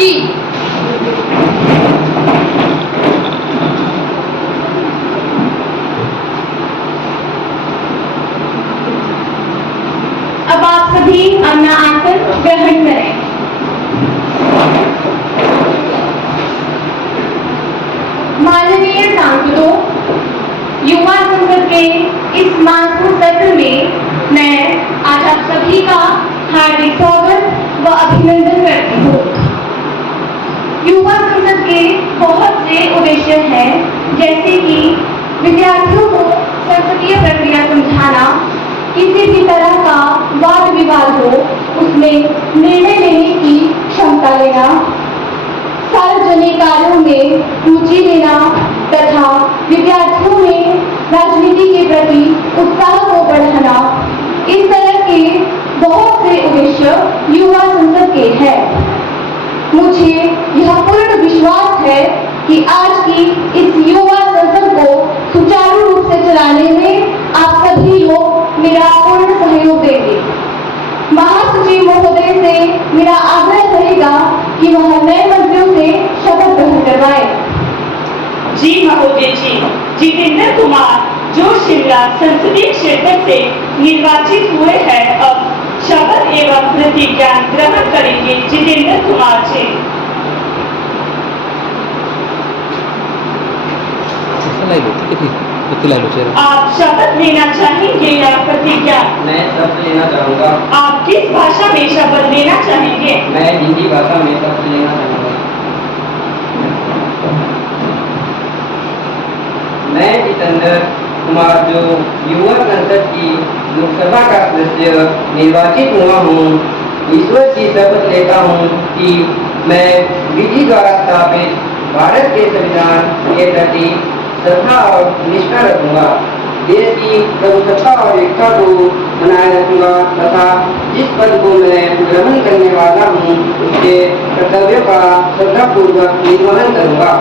जी। अब आप सभी अपना आसन ग्रहण करें। माननीय सांसदों, युवा संसद के इस मानसून सत्र में मैं आज आप सभी का हार्दिक स्वागत व अभिनंदन करती हूँ। युवा संसद के बहुत से उद्देश्य हैं, जैसे कि विद्यार्थियों को संसदीय प्रक्रिया समझाना, किसी भी तरह का वाद विवाद हो उसमें निर्णय लेने की क्षमता लेना, सार्वजनिक कार्यों में रुचि लेना तथा विद्यार्थियों में राजनीति के प्रति उत्साह को बढ़ाना, इस तरह के बहुत से उद्देश्य युवा संसद के हैं। मुझे यह पूर्ण विश्वास है कि आज की इस युवा संसद को सुचारू रूप से चलाने में आप सभी लोग मेरा पूर्ण सहयोग देंगे। महासचिव महोदय से मेरा आग्रह रहेगा कि वह नए मंत्रियों से शपथ ग्रहण करवाएं। जी महोदय जी। जितेंद्र कुमार जो शिमला संसदीय क्षेत्र से निर्वाचित हुए हैं, अब शपथ एवं प्रतिज्ञा ग्रहण करेंगे। जितेंद्र कुमार जी। आप शपथ लेना चाहेंगे या प्रतिज्ञा? मैं शपथ लेना चाहूँगा। आप किस भाषा में शपथ लेना चाहेंगे? मैं हिंदी भाषा में शपथ लेना चाहूँगा। मैं जितेंद्र कुमार जो युवा संसद की लोकसभा का सदस्य निर्वाचित हुआ हूँ, ईश्वर की शपथ लेता हूँ कि मैं विधि द्वारा स्थापित भारत के संविधान के प्रति श्रद्धा और निष्ठा रखूंगा, देश की प्रभुसत्ता और एकता को बनाए रखूंगा तथा जिस पद को मैं ग्रहण करने वाला हूँ उसके कर्तव्यों का श्रद्धापूर्वक निर्वहन करूंगा।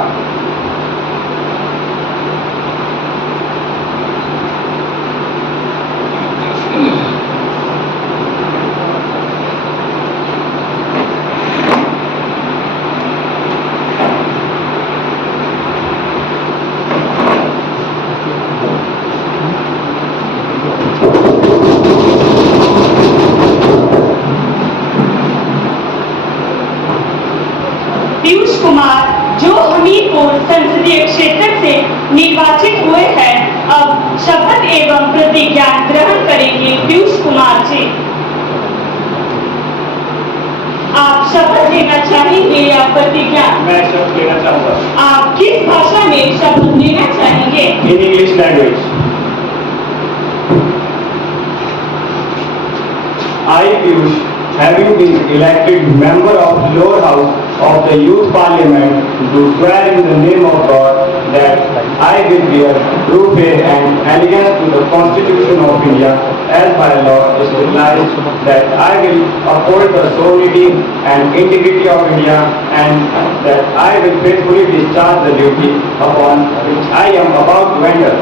पीयूष कुमार जो हमीरपुर संसदीय क्षेत्र से निर्वाचित हुए हैं, अब शपथ एवं प्रतिज्ञा ग्रहण करेंगे। पीयूष कुमार जी। आप शपथ लेना चाहेंगे या प्रतिज्ञा? मैं शपथ लेना चाहूँगा। आप किस भाषा में शपथ लेना चाहेंगे? In English language. I, Piyush, having been elected member of lower house of the youth parliament, do swear in the name of God that I will bear true faith and allegiance to the Constitution of India as by law established, that I will uphold the sovereignty and integrity of India, and that I will faithfully discharge the duty upon which I am about to enter.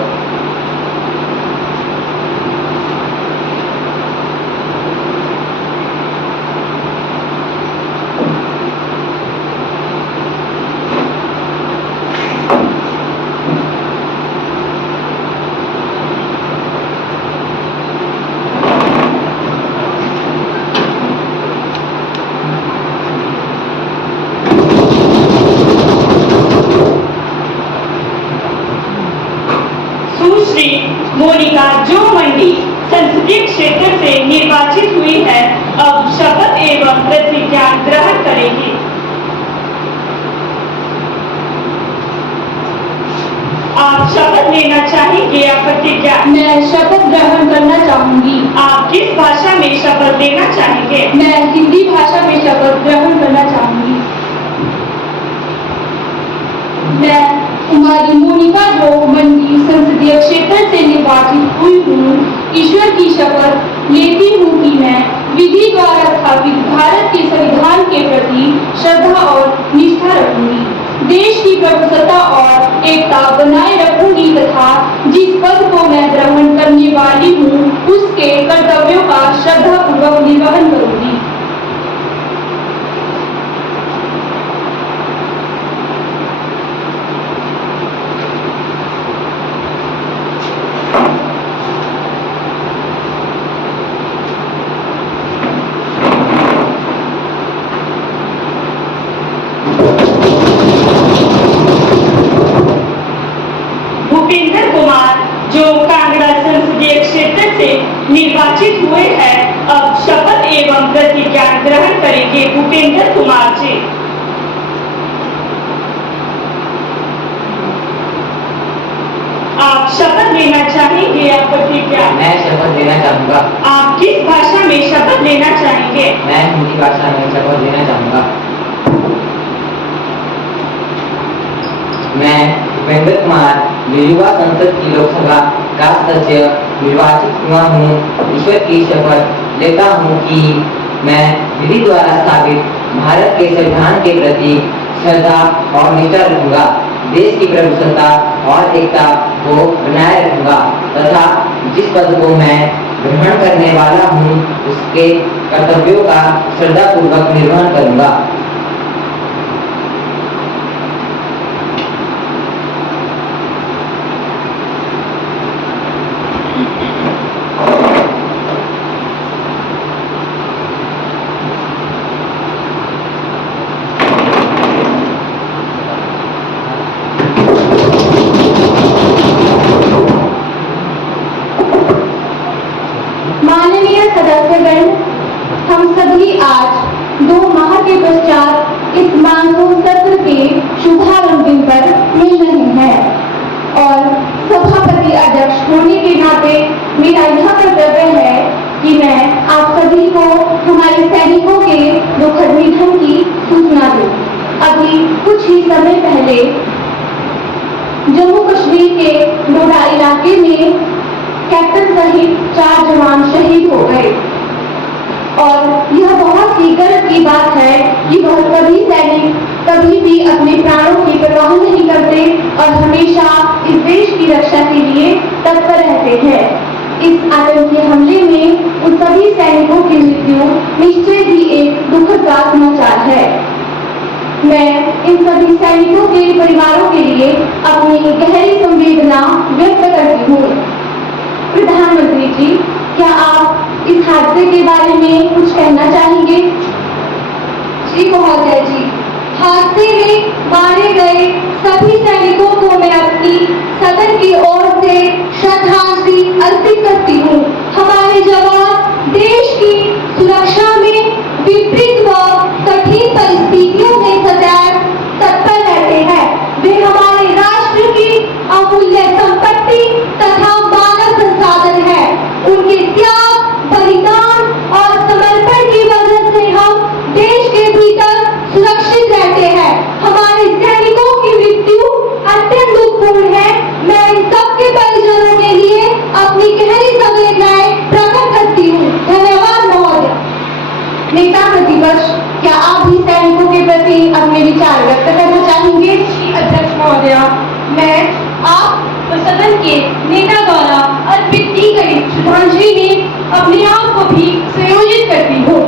सुश्री मोनिका जो मंडी संसदीय क्षेत्र से निर्वाचित हुई है, अब शपथ एवं प्रतिज्ञा ग्रहण करेंगी। आप शपथ लेना चाहेंगे या प्रतिज्ञा? मैं शपथ ग्रहण करना चाहूंगी। आप किस भाषा में शपथ लेना चाहेंगे? मैं हिंदी भाषा में शपथ ग्रहण करना चाहूंगी। मैं कुमारी मोनिका जो मंडी संसदीय क्षेत्र से निर्वाचित हुई हूँ, ईश्वर की शपथ लेती हूँ कि मैं विधि द्वारा स्थापित भारत के संविधान के प्रति श्रद्धा और निष्ठा रखूंगी, देश की प्रभुसत्ता और एकता बनाए रखूंगी तथा जिस पद को मैं ग्रहण करने वाली हूँ उसके कर्तव्यों का श्रद्धापूर्वक निर्वहन करूंगी। निर्वाचित हुए हैं। अब शपथ एवं प्रतिज्ञा ग्रहण करेंगे भूपेंद्र कुमार जी। आप शपथ लेना चाहेंगे या प्रतिज्ञा? मैं शपथ लेना चाहूँगा। आप किस भाषा में शपथ लेना चाहेंगे? मैं हिंदी भाषा में शपथ लेना चाहूँगा। मैं भूपेंद्र कुमार जो युवा संसद की लोकसभा का सदस्य निर्वाचित हुआ हूँ, ईश्वर की शपथ लेता हूँ कि मैं विधि द्वारा स्थापित भारत के संविधान के प्रति श्रद्धा और निष्ठा रखूंगा, देश की प्रभुसत्ता और एकता को बनाए रखूंगा तथा जिस पद को मैं ग्रहण करने वाला हूँ उसके कर्तव्यों का श्रद्धापूर्वक निर्वहन करूंगा। माननीय सदस्यगण, हम सभी आज 2 माह के पश्चात इस मानसून सत्र के शुभारंभ दिन पर मिल रहे हैं और सभापति अध्यक्ष होने के नाते मेरा यह कर्तव्य है कि मैं आप सभी को हमारे सैनिकों के दुखद निधन की सूचना दूं। अभी कुछ ही समय पहले जम्मू कश्मीर के डोडा इलाके में कैप्टन सहित 4 जवान शहीद हो गए और यह बहुत ही गर्व की बात है कि वह सभी सैनिक कभी भी अपने प्राणों की परवाह नहीं करते और हमेशा इस देश की रक्षा के लिए तत्पर रहते हैं। इस आतंकी हमले में उन सभी सैनिकों की मृत्यु निश्चय ही एक दुखद का समाचार है। मैं इन सभी सैनिकों के परिवारों के लिए अपनी गहरी संवेदना व्यक्त करती हूँ। प्रधानमंत्री जी, क्या आप इस हादसे के बारे में कुछ कहना चाहेंगे? जी महोदय जी, हादसे में मारे गए सभी सैनिकों को मैं अपनी सदन की ओर से श्रद्धांजलि अर्पित करती हूँ। हमारे जवान देश की सुरक्षा में विपरीत व कठिन परिस्थितियों में सदैव तत्पर रहते हैं। वे हमारे राष्ट्र की अमूल्य संपत्ति तथा मानव संसाधन है। उनके त्याग, बलिदान और समर्पण की वजह से हम देश के भीतर सुरक्षित रहते हैं। हमारे सैनिकों की मृत्यु अत्यंत दुखपूर्ण है। मैं इन सबके परिजनों के लिए अपनी गहरी संवेदनाएं प्रकट करती हूँ। धन्यवाद महोदय। नेता प्रतिपक्ष, क्या आप भी सैनिकों के प्रति अपने विचार व्यक्त करना चाहेंगे? अध्यक्ष महोदय, मैं आप सदन के नेता द्वारा अर्पित की गई श्रद्धांजलि में अपने आप को भी संयोजित करती हूँ।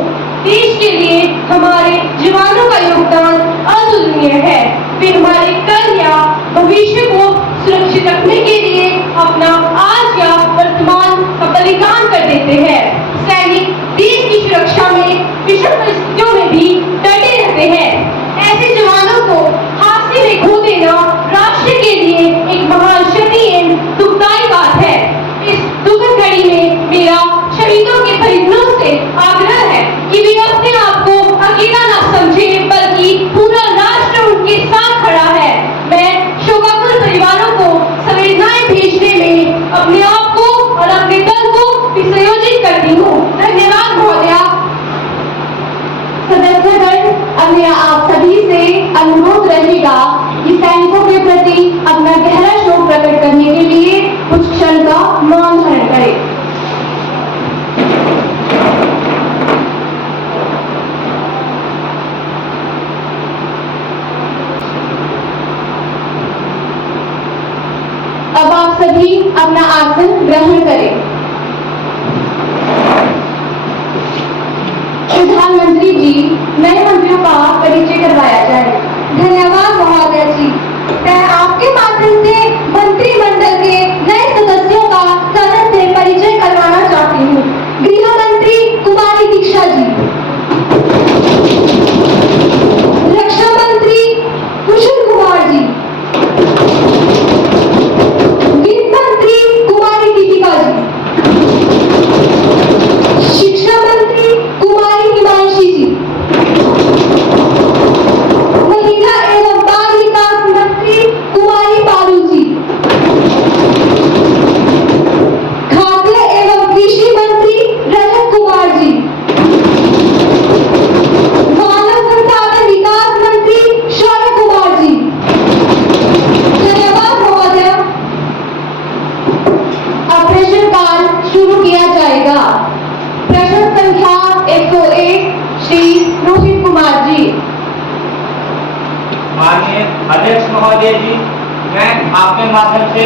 देश के लिए हमारे जवानों का योगदान अतुलनीय है। वे हमारे कल या भविष्य को सुरक्षित रखने के लिए अपना आज या वर्तमान का बलिदान कर देते हैं। सैनिक देश की सुरक्षा में विषम परिस्थितियों में भी डटे रहते हैं। ऐसे जवानों को हादसे में खो देना राष्ट्र के लिए एक महान क्षति एवं दुखदायी बात है। इस दुखद घड़ी में मेरा शहीदों के परिजनों से आग्रह है कि वे अपने आप को अकेला न समझे, बल्कि पूरा राष्ट्र उनके साथ खड़ा है। मैं शोकाकुल परिवारों को संवेदनाएं भेजने में अपने आप को और अपने दल को भी संयोजित करती हूँ। धन्यवाद महोदया। सदस्यगण, अब मेरा आप सभी से अनुरोध रहेगा कि सैनिकों के प्रति अपना गहरा शोक प्रकट करने के लिए कुछ क्षण का मौन धारण करें। अब आप सभी अपना आसन ग्रहण करें। प्रधानमंत्री जी, नए मंत्रियों का परिचय करवाया जाए। धन्यवाद महोदय जी। मैं आपके माध्यम से मंत्रिमंडल के नए सदस्यों का सदन से परिचय करवाना चाहती हूँ। गृह मंत्री कुमारी दीक्षा जी, रक्षा मंत्री कुशल कुमार जी, वित्त मंत्री कुमारी दीपिका जी, महोदय जी, मैं आपके माध्यम से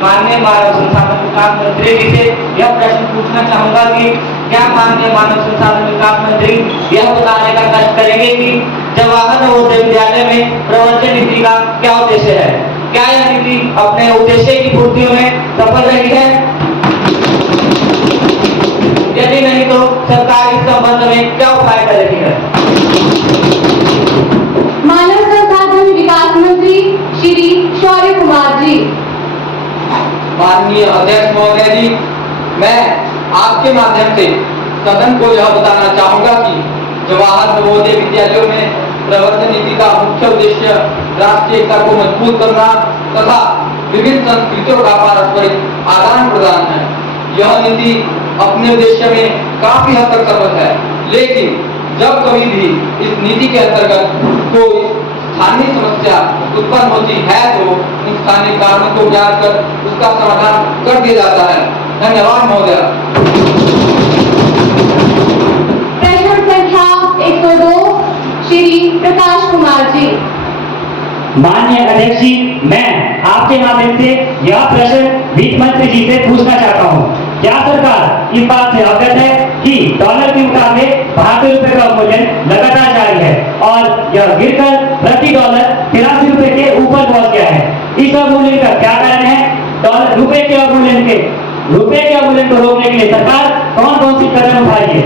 माननीय मानव संसाधन विकास मंत्री जी से यह प्रश्न पूछना चाहूंगा कि क्या माननीय मानव संसाधन विकास मंत्री यह बताने का कष्ट करेंगे कि जवाहर नवोदय विद्यालय में प्रवर्तन नीति का क्या उद्देश्य है? क्या यह नीति अपने उद्देश्य की पूर्ति में सफल रही है? यदि नहीं तो सरकार इस संबंध में क्या उपाय कर रही है? मानव संसाधन विकास मंत्री श्री शौर्य कुमार जी। माननीय अध्यक्ष महोदय जी, मैं आपके माध्यम से सदन को यह बताना चाहूंगा कि जवाहर नवोदय विद्यालयों में प्रवर्तन नीति का मुख्य उद्देश्य राष्ट्रीय एकता को मजबूत करना तथा विभिन्न संस्कृतियों का पारस्परिक आदान प्रदान है। यह नीति अपने उद्देश्य में काफी हद तक सफल है, लेकिन जब कभी भी इस नीति के अंतर्गत कोई स्थानीय समस्या उत्पन्न होती है तो उन स्थानीय कारणों को ज्ञात कर उसका समाधान कर दिया जाता है। धन्यवाद महोदय। प्रश्न संख्या 102 श्री प्रकाश कुमार जी। माननीय अध्यक्ष जी, मैं आपके माध्यम से यह प्रश्न वित्त मंत्री जी से पूछना चाहता हूँ। क्या सरकार इस बात से अवगत है कि डॉलर के मुकाबले भारतीय रुपए का मूल्य लगातार जारी है और यह गिरकर प्रति डॉलर 83 रुपए के ऊपर पहुंच गया है? इस अवमूल्यन का क्या कारण है? डॉलर रुपए के अवमूल्यन को रोकने के लिए सरकार कौन कौन सी कदम उठा रही है?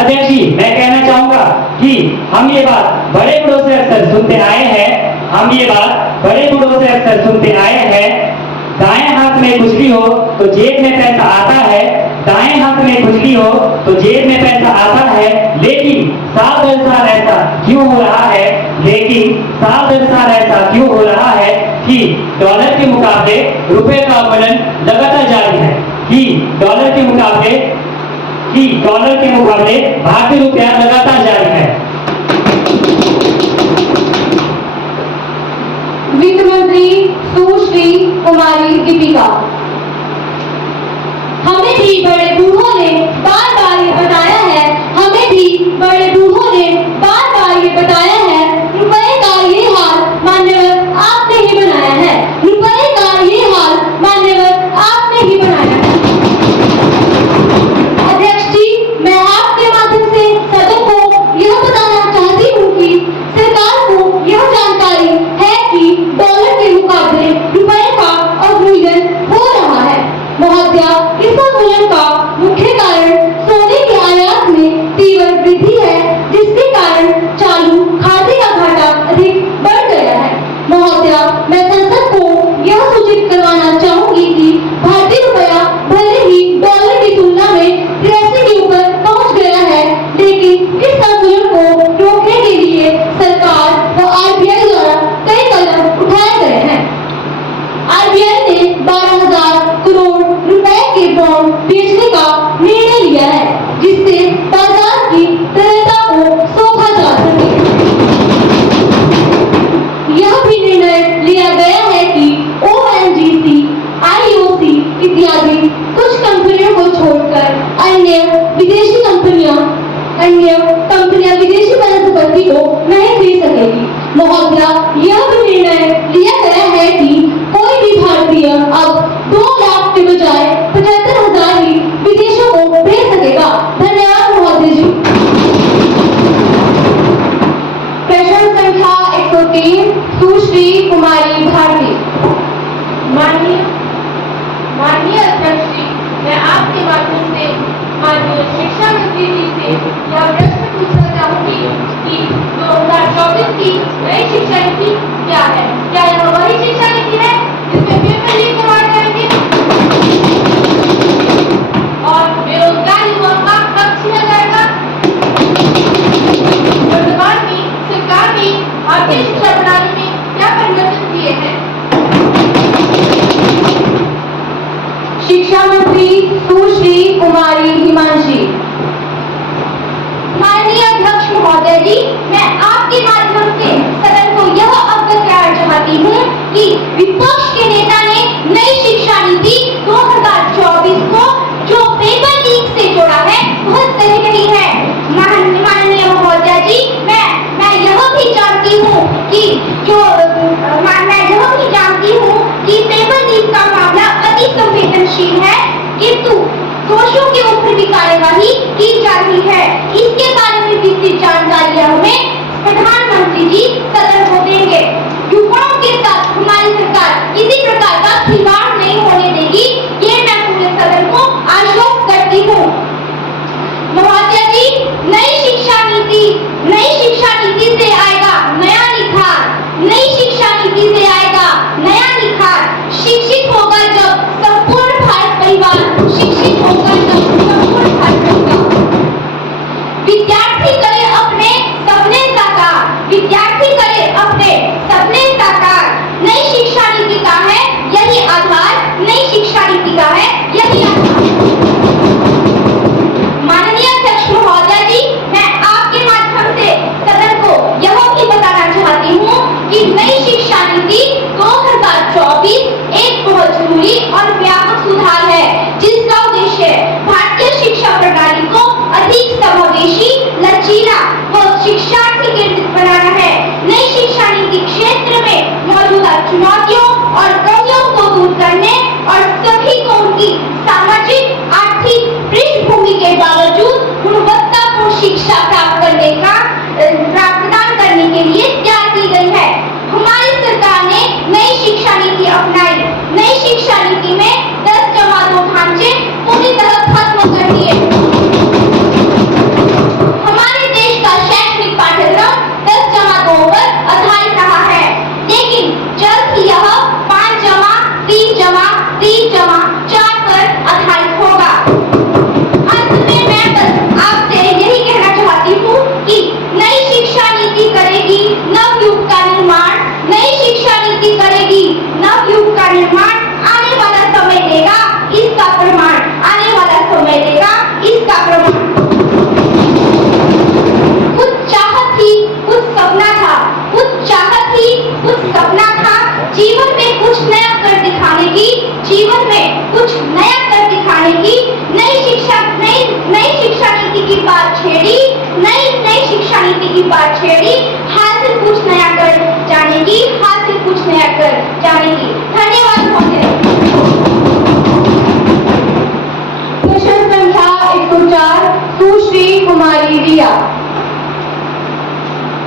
अध्यक्ष जी, मैं कहना चाहूंगा कि हम ये बात बड़े बूढ़ों से अक्सर सुनते आए हैं, दाएं हाथ में खुजली हो तो जेब में पैसा आता है, दाएं हाथ में खुजली हो तो जेब में पैसा आता है, लेकिन साल दर साल ऐसा क्यों हो रहा है कि डॉलर के मुकाबले रुपए का अवमूल्यन लगातार जारी है, कि डॉलर के मुकाबले भारतीय रुपया लगातार जारी है? वित्त मंत्री सुश्री कुमारी दीपिका। हमें भी बड़े बूढ़ों ने बार बार ये बताया है, रुपए का ये हाल मान्यवर आपने ही बनाया है। अध्यक्ष जी, मैं आपके माध्यम से सदन को यह बताना चाहती हूँ कि सरकार को यह जानकारी है कि डॉलर के मुकाबले रुपए का अवमूल्यन हो रहा है। महोदया, इस अवमूल्यन का मुख्य कारण सोने के आयात में तीव्र वृद्धि है, जिसके कारण चालू खाते का घाटा अधिक बढ़ गया है। महोदया, मैं संसद को यह सूचित करवाना चाहूंगी कि भारतीय रुपया भले ही डॉलर की तुलना में 83 के ऊपर पहुंच गया है, लेकिन इस अवमूल्यन को रोकने के लिए सरकार व आरबीआई द्वारा कई कदम उठाए गए हैं। आरबीआई ने 12,000 करोड़ रुपए के बॉन्ड बेचने का निर्णय लिया है, जिससे बाजार की तरलता को सोखा जा सके। यह भी निर्णय लिया गया है कि ONGC, IOC इत्यादि कुछ कंपनियों को छोड़कर अन्य कंपनियां विदेशी वनस्पति को नहीं खरीद सकेगी। महोदया, यह भी निर्णय लिया गया है कि कोई भी भारतीय अब 2 लाख के बजाय 75,000 ही विदेशों को भेज सकेगा। धन्यवाद महोदय जी। प्रश्न संख्या 103 सुश्री कुमारी भारती। माननीय अध्यक्ष जी, मैं आपके माध्यम से माननीय शिक्षा मंत्री जी से यह प्रश्न पूछना चाहूंगी कि 2024 की नई शिक्षा नीति क्या है? क्या यह वही शिक्षा नीति है जिसमें पेपर लीक करवाए जाएंगे और बेरोजगार युवाओं का हक छीना जाएगा? वर्तमान में सरकार ने भारतीय शिक्षा प्रणाली में क्या परिवर्तन किए हैं? शिक्षा मंत्री सुश्री कुमारी हिमांशी। माननीय अध्यक्ष महोदय जी, मैं आपके माध्यम से सदन को यह अवगत कराना चाहती हूँ कि विपक्ष के नेता ने नई शिक्षा नीति 2024 को जो पेपर लीक से जोड़ा है वह सही नहीं है। माननीय महोदय जी, मैं यह भी जानती हूँ विद्यार्थी करे अपने सपने साकार, विद्यार्थी करे अपने सपने साकार। नई शिक्षा नीति का है यही आधार, नई शिक्षा नीति का है यही आधार। माननीय अध्यक्ष महोदय जी, मैं आपके माध्यम से सदन को यह भी बताना चाहती हूँ कि नई शिक्षा नीति 2024 एक बहुत जरूरी और व्यापक सुधार है, जिसका उद्देश्य भारतीय शिक्षा प्रणाली को अधिक समावेशी, लचीला व शिक्षार्थी केंद्रित बनाना है। नई शिक्षा नीति क्षेत्र में मौजूदा चुनौतियों और कमियों को दूर करने और सभी को उनकी सामाजिक आर्थिक पृष्ठभूमि के बावजूद गुणवत्तापूर्ण शिक्षा प्रदान करने के लिए तैयार की गई है। हमारी सरकार ने नई शिक्षा नीति अपनाई। नई शिक्षा नीति में 10 जमातों ढांचे पूरी तरह खत्म कर दिए। हमारे देश का शैक्षणिक पाठ्यक्रम 10 जमातों पर आधारित रहा है, लेकिन जल्द ही यह 5 जमा 3 जमा 3 जमा 4 पर आधारित होगा। अंत में मैं बस आपसे यही कहना चाहती हूँ कि नई शिक्षा नीति करेगी नवयुग का निर्माण, नई शिक्षा नीति करेगी नवयुग का निर्माण। आने वाला समय देगा इसका प्रमाण, आने वाला समय देगा इसका प्रमाण। कुछ चाहत थी, कुछ सपना था, कुछ चाहत थी, कुछ सपना था, जीवन में कुछ नया कर दिखाने की, जीवन में कुछ नया कर दिखाने की। नई शिक्षा नीति की बात छेड़ी, नई शिक्षा नीति की बात छेड़ी, हासिल कुछ नया कर जाने की, हासिल कुछ नया कर जाने की। धन्यवाद महोदय। प्रश्न संख्या 104 सुश्री कुमारी रिया।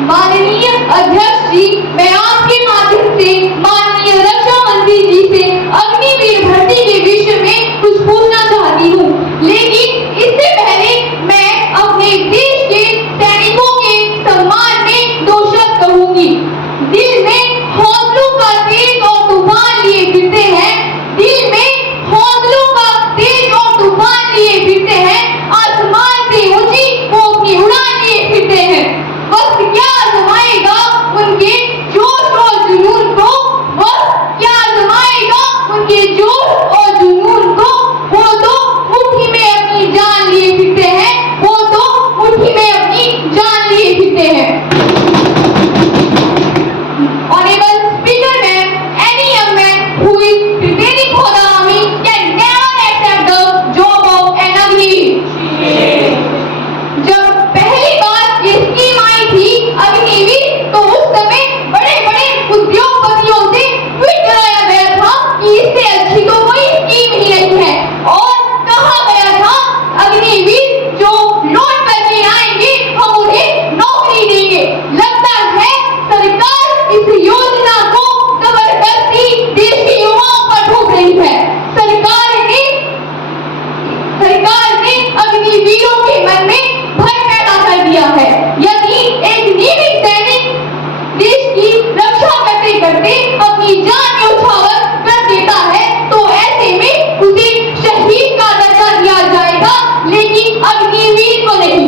माननीय अध्यक्ष जी, मैं आपके माध्यम से माननीय रक्षा मंत्री जी से अग्निवीर भर्ती के विषय में कुछ पूछना चाहती हूँ, लेकिन इससे पहले मैं अपने देश के सैनिकों के सम्मान में 2 शब्द कहूंगी। दिल में हौसलों का तेज और तूफान लिए फिरते हैं, दिल में हौसलों का तेज और तूफान लिए फिरते हैं, आसमान से ऊंची वो अपनी उड़ान लिए फिरते हैं। वक्त क्या आजमाएगा उनके जोश और जुनून को, वक्त क्या आजमाएगा उनके जोश और जुनून को। वो तो मुट्ठी में अपनी जान लिए फिरते हैं, वो तो मुट्ठी में अपनी जान लिए फिरते हैं। Honorable Speaker Ma'am, any young man who is preparing for the army can never accept the job of an Agniveer. जब पहली बार ये स्कीम आई थी अग्निवीर, तो उस समय बड़े बड़े उद्योगपतियों से ट्वीट कराया गया था कि इससे अच्छी तो कोई स्कीम ही नहीं है, और कहा गया था अग्निवीर जो लौट करके आएंगे हम उन्हें नौकरी देंगे। लगता है सरकार इस योजना को जबरदस्ती देश के युवाओं पर थोप रही है। सरकार ने अग्निवीरों के मन में भय पैदा कर दिया है। यदि एक नियमित सैनिक देश की रक्षा करते करते अपनी जान न्यौछावर कर देता है, तो ऐसे में उसे शहीद का दर्जा दिया जाएगा, लेकिन अग्निवीर को नहीं।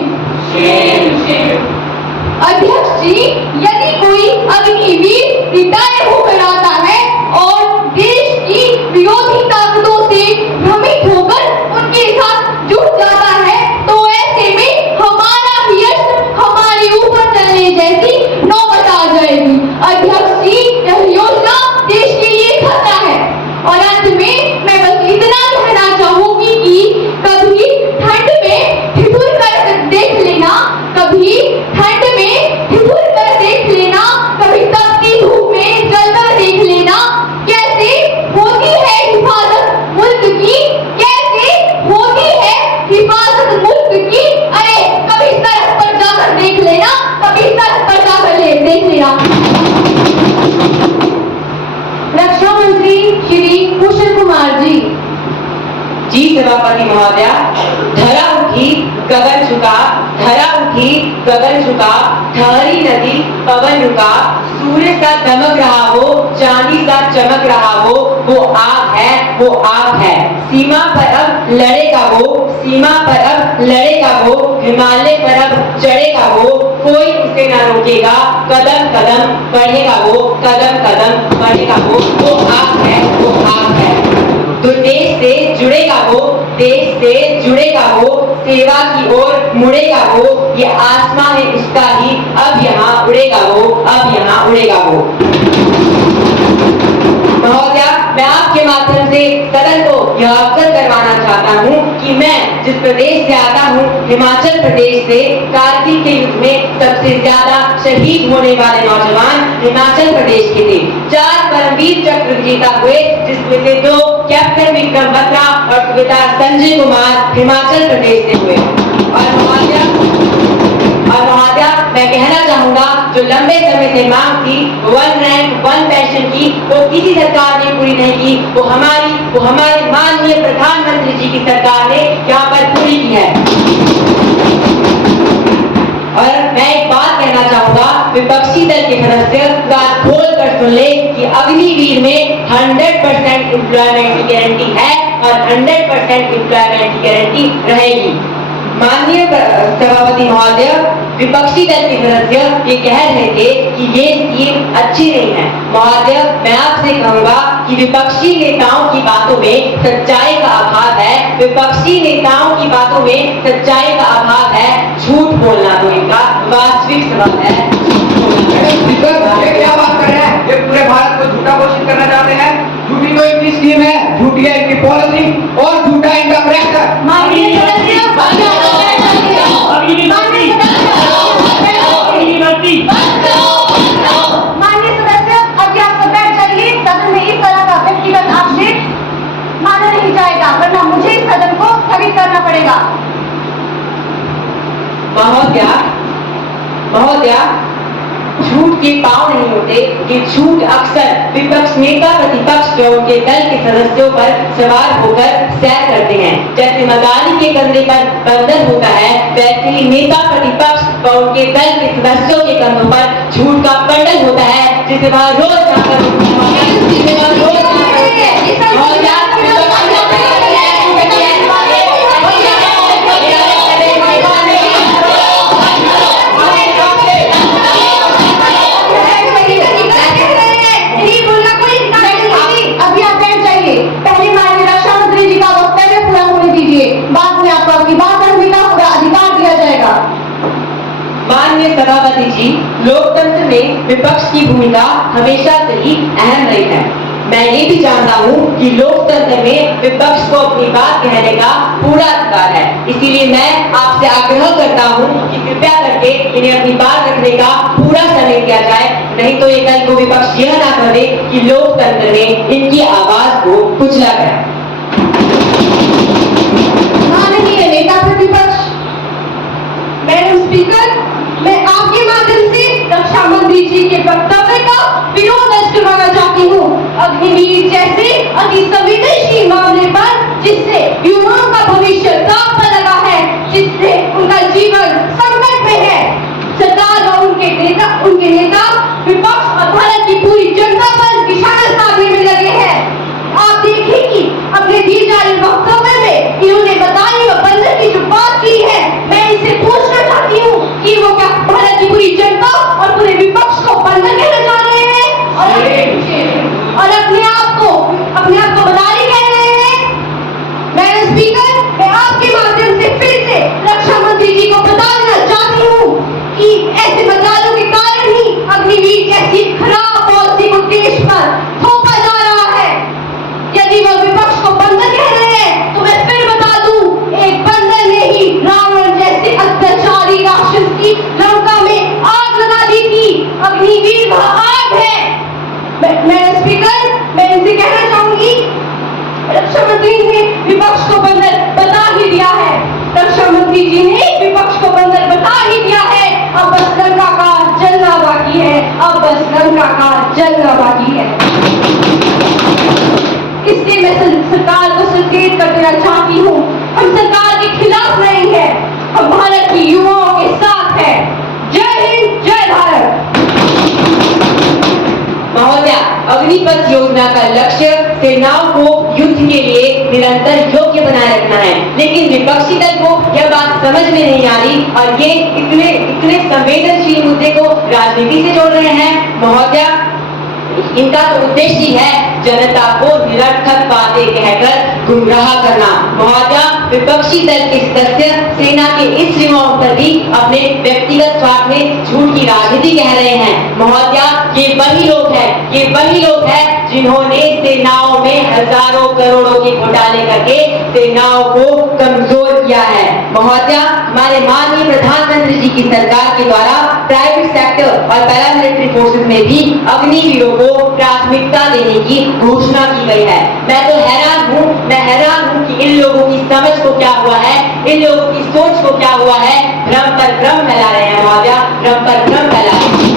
अध्यक्ष जी, यदि कोई अग्निवीर रिटायर होकर आता है और देश की विरोधी ताकतों से भ्रमित होकर उनके साथ जुट जाता है, तो ऐसे में हमारा भी यश हमारे ऊपर चलने जैसी नौबत आ जाएगी। अध्यक्ष जी, यह योजना देश के लिए खतरा है। और अंत में मैं बस इतना कहना चाहूंगी कि कभी ठंड में ठिठुर कर देख लेना, कभी ठंड में ठिठुर कर देख लेना, कभी तपती धूप में जलकर देख लेना, कैसे होती है हिफाजत मुल्क की, कैसे होती है हिफाजत मुल्क की। अरे कभी सड़क पर जाकर देख लेना, कभी सड़क पर जाकर देख लेना। रक्षा मंत्री श्री कुशल कुमार जी। जी सभापति महोदया, धरा उठी गगन झुका, धरा उठी गगन झुका, ठहरी नदी पवन रुका, सूर्य सा दमक रहा हो, चांदी सा चमक रहा हो, वो आग है, वो आग है। सीमा पर अब लड़ेगा वो, सीमा पर अब लड़ेगा वो, हिमालय पर अब चढ़ेगा वो, कोई उसे ना रोकेगा, कदम कदम बढ़ेगा वो, कदम कदम बढ़ेगा वो आग है, वो आग है। तो देश से जुड़ेगा वो, देश से जुड़ेगा वो, सेवा की ओर मुड़ेगा वो, ये आसमां है उसका ही, अब यहाँ उड़ेगा वो, अब यहाँ उड़ेगा वो। महोदया, मैं आपके माध्यम से सदन को यह अवगत करवाना चाहता हूँ कि मैं जिस प्रदेश से आता हूँ, हिमाचल प्रदेश से, कारगिल के युद्ध में सबसे ज्यादा शहीद होने वाले नौजवान हिमाचल प्रदेश के थे। 4 परमवीर चक्र विजेता हुए, जिसमें से 2 कैप्टन विक्रम बत्रा और सूबेदार संजय कुमार हिमाचल प्रदेश से हुए। और महोदया, मैं कहना चाहूंगा, जो लंबे समय से मांग थी 1 रैंक 1 पेंशन की, वो किसी सरकार ने पूरी नहीं की, वो हमारे माननीय प्रधानमंत्री जी की सरकार ने यहाँ पर पूरी की है। और मैं एक बात कहना चाहूंगा, विपक्षी दल के सदस्य बात खोल कर सुन ले कि अग्निवीर में 100% एम्प्लॉयमेंट की गारंटी है और 100% एम्प्लॉयमेंट की गारंटी रहेगी। माननीय सभापति महोदय, विपक्षी दल के सदस्य ये कह रहे थे कि ये स्कीम अच्छी नहीं है। महोदय, मैं आपसे कहूंगा कि विपक्षी नेताओं की बातों में सच्चाई का अभाव है, विपक्षी नेताओं की बातों में सच्चाई का अभाव है। झूठ बोलना तो इनका वास्तविक स्वभाव है। ये क्या बात कर रहे हैं? ये पूरे भारत को झूठा घोषित करना चाहते हैं। झूठी तो इनकी स्कीम है, झूठी है इनकी पॉलिसी और झूठा इनका प्रयास। माननीय सदस्य, अभी आप सब बैठ जाइए। सदन में इस तरह का व्यक्तिगत आक्षेप माना नहीं जाएगा, वरना मुझे इस सदन को स्थगित करना पड़ेगा। महोदया, झूठ के पांव नहीं होते, ये झूठ अक्सर विपक्ष नेता प्रतिपक्ष जो उनके दल के सदस्यों पर सवार होकर सैर करते हैं। जैसे मदानी के कंधे पर बंधन होता है, वैसे ही नेता प्रतिपक्ष व उनके दल के सदस्यों के कंधों पर झूठ का बंडल होता है, जिसे वह रोज माननीय सभापति जी, लोकतंत्र में विपक्ष की भूमिका हमेशा से ही अहम रही है। मैं ये भी जानता हूँ कि लोकतंत्र में विपक्ष को अपनी बात कहने का पूरा अधिकार है। इसीलिए मैं आपसे आग्रह करता हूँ कि कृपया करके इन्हें अपनी बात रखने का पूरा समय दिया जाए, नहीं तो ये कल को विपक्ष यह ना करे कि लोकतंत्र ने इनकी आवाज को कुचला गया। माननीय नेता प्रतिपक्ष, मैडम स्पीकर, मैं आपके माध्यम से रक्षा मंत्री जी के वक्तव्य का विरोध दर्ज करवाना चाहती हूँ। अग्निवीर जैसे अति संवेदनशील मामले पर, जिससे युवाओं का भविष्य दांव पर लगा है, जिससे उनका जीवन संकट में है, सरकार और उनके नेता विपक्ष और भारत की पूरी जनता पर निशाना साधने में लगे हैं। आप देखिए कि अपने दी जारी वक्तव्य में इन्होंने बताई और बंधन की जो बात की है, मैं इनसे पूछना चाहती हूँ कि वो क्या भारत की पूरी जनता और पूरे विपक्ष को बंधन कहना चाह रहे हैं और अपने आप को बदारी कह रहे हैं। मैडम स्पीकर, मैं आपके माध्यम से फिर से रक्षा मंत्री जी को बता देना चाहती हूँ कि ऐसे बदलावों के कारण ही अग्निवीर जैसी खराब पॉलिसी को देश पर थोपा जा रहा है। यदि वह विपक्ष को बंधन कह रहे हैं, तो मैं फिर बता दूं, एक बंधन ने ही रावण जैसे अत्याचारी राक्षस की लंका में आग लगा दी थी। अग्निवीर वह आग है। मैं स्पीकर, मैं इनसे कहना चाहूंगी, रक्षा मंत्री ने विपक्ष को बंधन बता ही दिया है। रक्षा मंत्री जी ने विपक्ष को बंधन बता ही दिया है। अब बस लंका का जलना बाकी है, अब बस लंका का जलना बाकी है। इसलिए मैं सरकार को सचेत कर देना चाहती हूँ, हम सरकार के खिलाफ नहीं है, हम भारत की युवाओं के साथ हैं। जय हिंद, जय भारत। महोदया, अग्निपथ योजना का लक्ष्य सेनाओं को युद्ध के लिए निरंतर योग्य बनाए रखना है, लेकिन विपक्षी दल को यह बात समझ में नहीं आ रही और ये इतने संवेदनशील मुद्दे को राजनीति से जोड़ रहे हैं। महोदया, इनका तो उद्देश्य ही है जनता को निरर्थक बातें कहकर गुमराह करना। महोदया, विपक्षी दल के सदस्य सेना के इस युवाओं पर भी अपने व्यक्तिगत स्वार्थ में झूठ की राजनीति कह रहे हैं। महोदया, ये वही लोग हैं जिन्होंने सेनाओं में हजारों करोड़ों के घोटाले करके सेनाओं को कमजोर किया है। महोदया, हमारे माननीय प्रधानमंत्री जी की सरकार के द्वारा प्राइवेट सेक्टर और पैरामिलिट्री फोर्सेस में भी अग्निवीरों को प्राथमिकता देने की घोषणा की गई है। मैं हैरान हूँ कि इन लोगों की समझ को क्या हुआ है, इन लोगों की सोच को क्या हुआ है। भ्रम पर भ्रम फैला रहे हैं महोदया, भ्रम पर भ्रम फैला रहे हैं।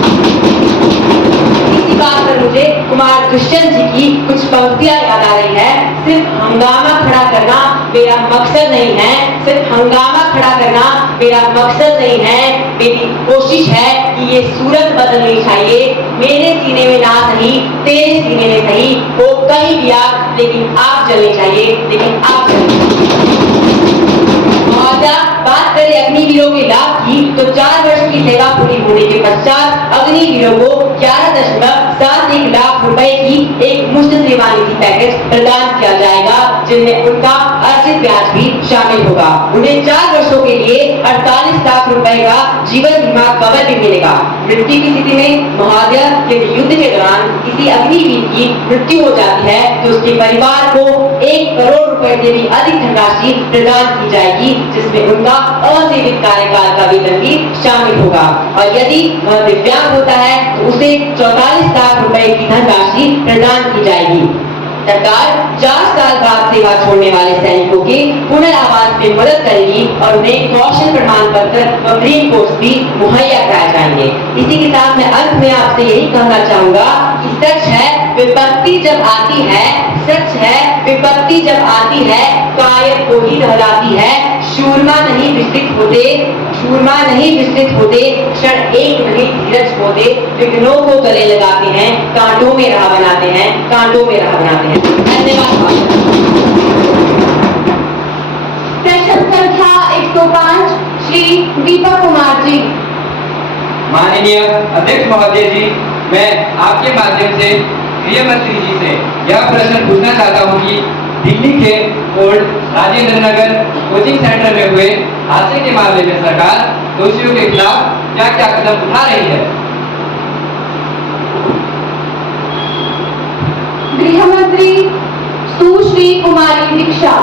इसी बात पर मुझे कुमार दुष्यंत जी की कुछ पंक्तियां याद आ रही है। सिर्फ हंगामा खड़ा करना मेरा मकसद नहीं है, सिर्फ हंगामा खड़ा करना मेरा मकसद नहीं है। मेरी कोशिश है कि ये सूरत बदलनी चाहिए। मेरे सीने में ना सही, तेरे सीने में सही, वो कहीं भी आग, लेकिन आग जलनी चाहिए, लेकिन आग जलनी चाहिए। महोदया, बात करें अग्निवीरों के लाभ की तो 4 वर्ष की सेवा पूरी होने के पश्चात अग्निवीरों को 11.71 लाख रुपए की एक मुफ्त सेवानिधि पैकेज प्रदान किया जाएगा, जिनमें उनका अर्जित ब्याज भी शामिल होगा। उन्हें 4 वर्षों के लिए 48 लाख रुपए का जीवन बीमा कवर भी मिलेगा। मृत्यु की स्थिति में महोदया, यदि युद्ध के दौरान किसी अग्निवीर की मृत्यु हो जाती है तो उसके परिवार को 1 करोड़ रुपए से भी अधिक धनराशि प्रदान की जाएगी, जिसमें उनका असीमित कार्यकाल का वेतन भी शामिल होगा। और यदि वह दिव्यांग होता है तो उसे 44 लाख रुपए की धनराशि प्रदान की जाएगी। सरकार 4 साल बाद सेवा छोड़ने वाले सैनिकों के पुनर्वास में मदद करेगी और उन्हें कौशल प्रमाण पत्र व ग्रीन कोर्स भी मुहैया कराए जाएंगे। इसी के साथ मैं अंत में आपसे यही कहना चाहूंगा कि सच है विपत्ति जब आती है, सच है विपत्ति जब आती है कायर को ही दहलाती है। शूरमा नहीं विचलित होते, क्षण एक नहीं धीरज होते, विघ्नों को गले लगाते हैं, कांटों में राह बनाते हैं, कांटों में राह बनाते हैं। धन्यवाद। प्रश्न संख्या 105 श्री दीपक कुमार जी। माननीय अध्यक्ष महोदय जी, मैं आपके माध्यम से गृह मंत्री जी से यह प्रश्न पूछना चाहता हूँ कि दिल्ली के old Rajendra Nagar coaching centre में हुए हादसे के मामले में सरकार दोषियों के खिलाफ क्या क्या कदम उठा रही है? गृह मंत्री सुश्री कुमारी दीक्षा।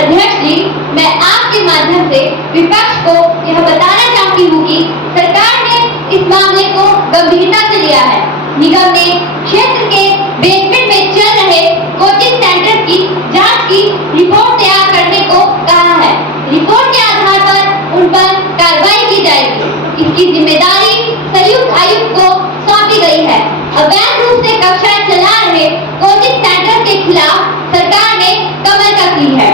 अध्यक्ष जी, मैं आपके माध्यम से विपक्ष को यह बताना चाहती हूँ कि सरकार ने इस मामले को गंभीरता से लिया है। निगम ने क्षेत्र के बेसमेंट में चल रहे कोचिंग सेंटर की जांच की रिपोर्ट तैयार करने को कहा है। रिपोर्ट के आधार पर उन पर कार्रवाई की जाएगी। इसकी जिम्मेदारी संयुक्त आयुक्त को सौंपी गई है। अवैध रूप से कक्षाएं चला रहे कोचिंग सेंटर के खिलाफ सरकार ने कमर कसी है।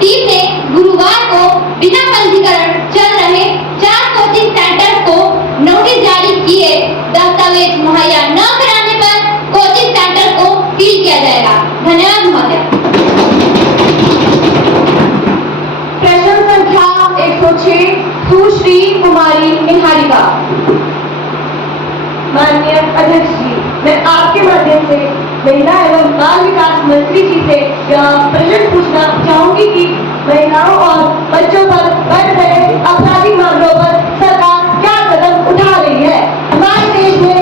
टीम ने गुरुवार को बिना पंजीकरण चल रहे 4 कोचिंग सेंटर्स को नोटिस जारी किए। दस्तावेज मुहैया न कराने पर कोचिंग सेंटर को सील किया जाएगा। धन्यवाद महोदय। प्रश्न संख्या 106 सुश्री कुमारी निहारिका। माननीय अध्यक्ष जी, मैं आपके माध्यम से महिला एवं बाल विकास मंत्री जी से यह प्रश्न पूछना चाहूंगी कि महिलाओं और बच्चों पर बढ़ रहे आपराधिक मामलों पर सरकार क्या कदम उठा रही है। हमारे देश में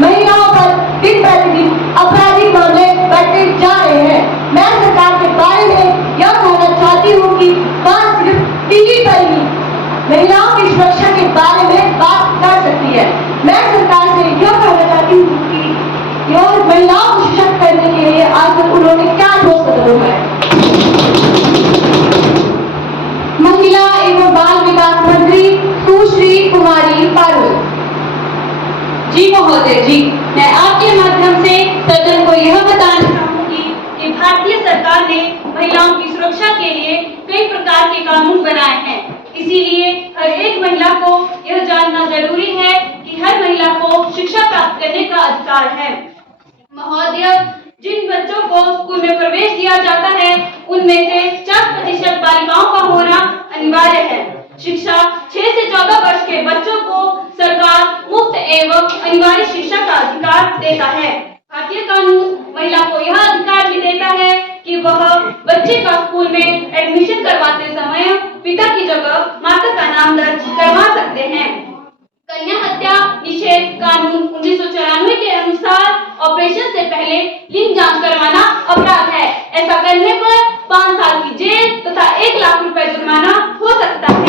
महिलाओं पर दिन प्रतिदिन आपराधिक मामले बढ़ते जा रहे हैं। मैं सरकार के बारे में यह कहना चाहती हूँ कि बात सिर्फ टीवी पर ही महिलाओं की सुरक्षा के बारे में बात कर सकती है। मैं सरकार से यह कहना चाहती हूँ कि यह महिलाओं को सशक्त करने के लिए आज तक उन्होंने क्या ठोस कदम उठाए। महिला एवं बाल विकास मंत्री सुश्री कुमारी पारुल। जी महोदय जी, मैं आपके माध्यम से सदन को यह बताना चाहूंगी कि भारतीय सरकार ने महिलाओं की सुरक्षा के लिए कई प्रकार के कानून बनाए हैं। इसीलिए हर एक महिला को यह जानना जरूरी है कि हर महिला को शिक्षा प्राप्त करने का अधिकार है। महोदय, जिन बच्चों को स्कूल में प्रवेश दिया जाता है उनमें से 4% बालिकाओं का होना अनिवार्य है। शिक्षा 6 से 14 वर्ष के बच्चों को सरकार मुफ्त एवं अनिवार्य शिक्षा का अधिकार देता है। भारतीय कानून महिला को यह अधिकार भी देता है कि वह बच्चे का स्कूल में एडमिशन करवाते समय पिता की जगह माता का नाम दर्ज करवा सकते हैं। कन्या हत्या निषेध कानून 1994 के अनुसार ऑपरेशन से पहले लिंग जांच करवाना अपराध है। ऐसा करने पर 5 साल की जेल तथा 1 लाख रुपए जुर्माना हो सकता है।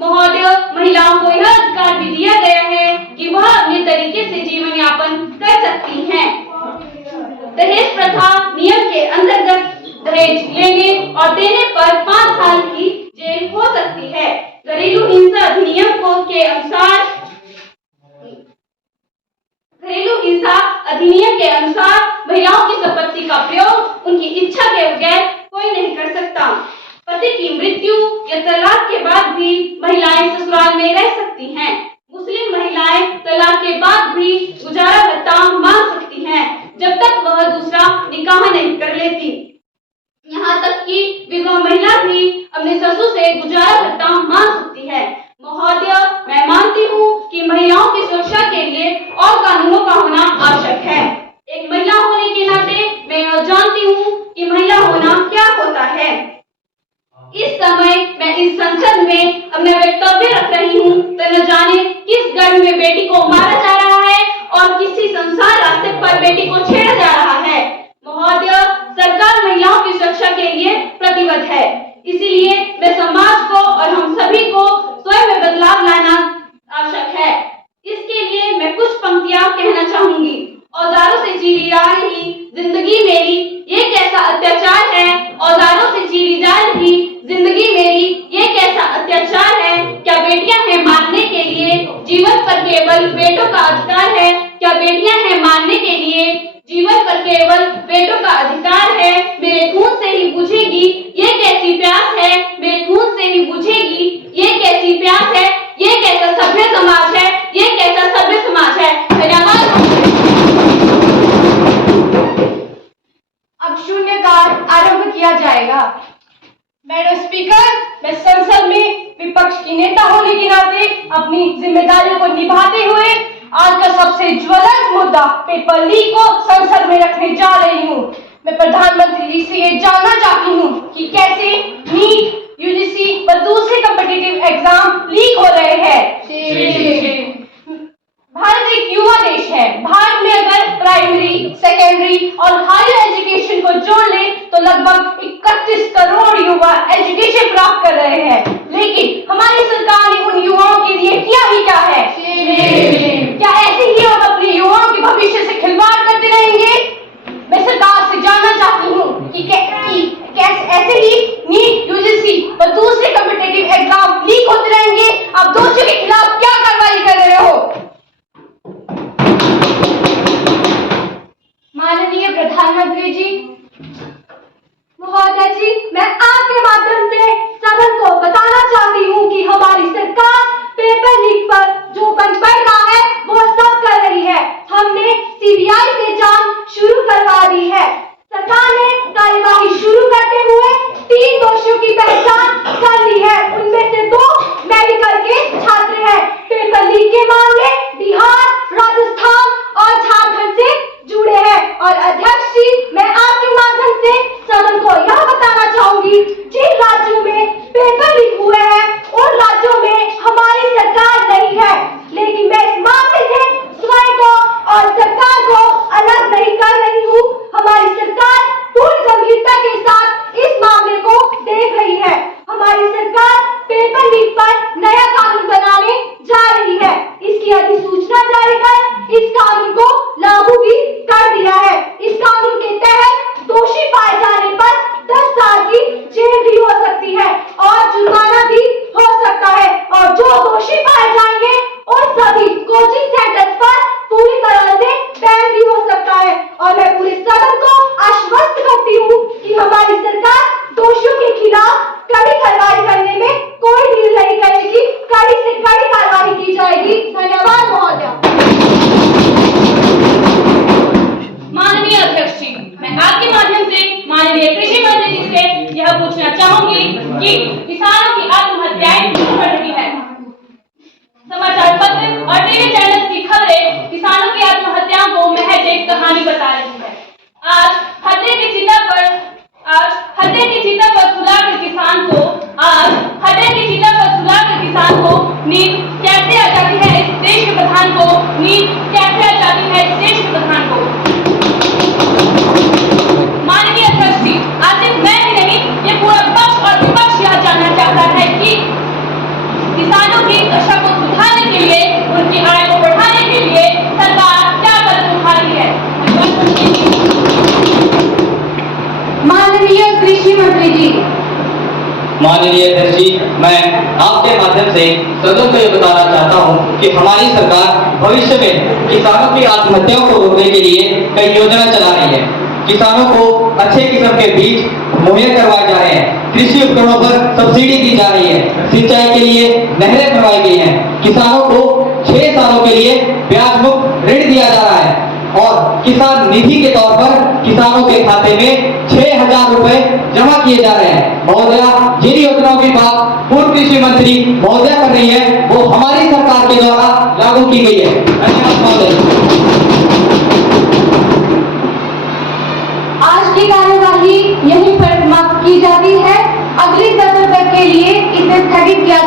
महोदय, महिलाओं को यह अधिकार भी दिया गया है कि वह अपने तरीके से जीवन यापन कर सकती हैं। दहेज प्रथा नियम के अंतर्गत दहेज लेने और देने पर 5 साल की जेल हो सकती है। घरेलू हिंसा अधिनियम के अनुसार महिलाओं की संपत्ति का प्रयोग उनकी इच्छा के बगैर कोई नहीं कर सकता। पति की मृत्यु या तलाक के बाद भी महिलाएं ससुराल में रह सकती हैं। मुस्लिम महिलाएं तलाक के बाद भी गुजारा भत्ता मांग सकती हैं जब तक वह दूसरा निकाह नहीं कर लेती। यहाँ तक कि विधवा महिला भी अपने ससुर से गुजारा भत्ता मांग सकती है। महोदय, मैं मानती हूँ कि महिलाओं की सुरक्षा के लिए और कानूनों का होना आवश्यक है। एक महिला होने के नाते मैं यह जानती हूँ कि महिला होना क्या होता है। इस समय मैं इस संसद में अपना वक्तव्य रख रही हूँ तो न जाने किस गर्भ में बेटी को मारा जा रहा है और किसी संसार रास्ते पर बेटी को छेड़ा जा रहा है। महोदय, सरकार महिलाओं की सुरक्षा के लिए प्रतिबद्ध है। इसीलिए मैं समाज को और हम सभी को स्वयं में बदलाव लाना आवश्यक है। इसके लिए मैं कुछ पंक्तियां कहना चाहूंगी। औजारों से चीरी जा रही जिंदगी मेरी ये कैसा अत्याचार है। औजारों से चीरी जा रही जिंदगी मेरी ये कैसा अत्याचार है। क्या बेटियां हैं मारने के लिए जीवन पर केवल बेटों का अधिकार है। क्या बेटियां हैं मारने के लिए जीवन पर केवल बेटों का अधिकार है। मेरे खून से ही बुझेगी ये कैसी प्यास है। मेरे खून से ही बुझेगी ये कैसी प्यास है। ये कैसा सभ्य समाज है। ये कैसा सभ्य समाज है। धन्यवाद। अब शून्यकाल आरंभ किया जाएगा। मैडम स्पीकर, मैं संसद में विपक्ष की नेता होने के नाते अपनी जिम्मेदारियों को निभाते हुए आज का सबसे ज्वलंत मुद्दा पेपर लीक को संसद में रखने जा रही हूँ। मैं प्रधानमंत्री जी से ये जानना चाहती हूँ कि कैसे नीट, यूजीसी व दूसरे कॉम्पिटिटिव एग्जाम लीक हो रहे हैं। भारत एक युवा देश है। भारत में अगर प्राइमरी, सेकेंडरी और हायर एजुकेशन को जोड़ ले तो लगभग 31 करोड़ युवा एजुकेशन प्राप्त कर रहे हैं। लेकिन हमारी सरकार ने उन युवाओं के लिए किया ही क्या है। क्या ऐसे ही हम अपने युवाओं के भविष्य से खिलवाड़ करते रहेंगे। मैं सरकार से जानना चाहती हूँ कि ऐसे ही नीट, यूजीसी व दूसरे कॉम्पिटिटिव एग्जाम लीक होते रहेंगे। आप दोषियों के खिलाफ मैं आपके माध्यम से सदन को ये बताना चाहता हूँ कि हमारी सरकार भविष्य में किसानों की आत्महत्याओं को रोकने के लिए कई योजना चला रही है। किसानों को अच्छे किस्म के बीज मुहैया करवाए जा रहे हैं, कृषि उपकरणों पर सब्सिडी दी जा रही है, सिंचाई के लिए नहरें बनवाई गई हैं, किसानों को 6 सालों के लिए ब्याज मुक्त ऋण दिया जा रहा है और किसान निधि के तौर पर किसानों के खाते में 6,000 रुपए जमा किए जा रहे हैं। महोदया, जिन योजनाओं की बात पूर्व कृषि मंत्री महोदया कर रही है वो हमारी सरकार के द्वारा लागू की गई है। धन्यवाद महोदय। आज की कार्यवाही यहीं पर समाप्त की जाती है। अगली सत्र तक के लिए इसे स्थगित किया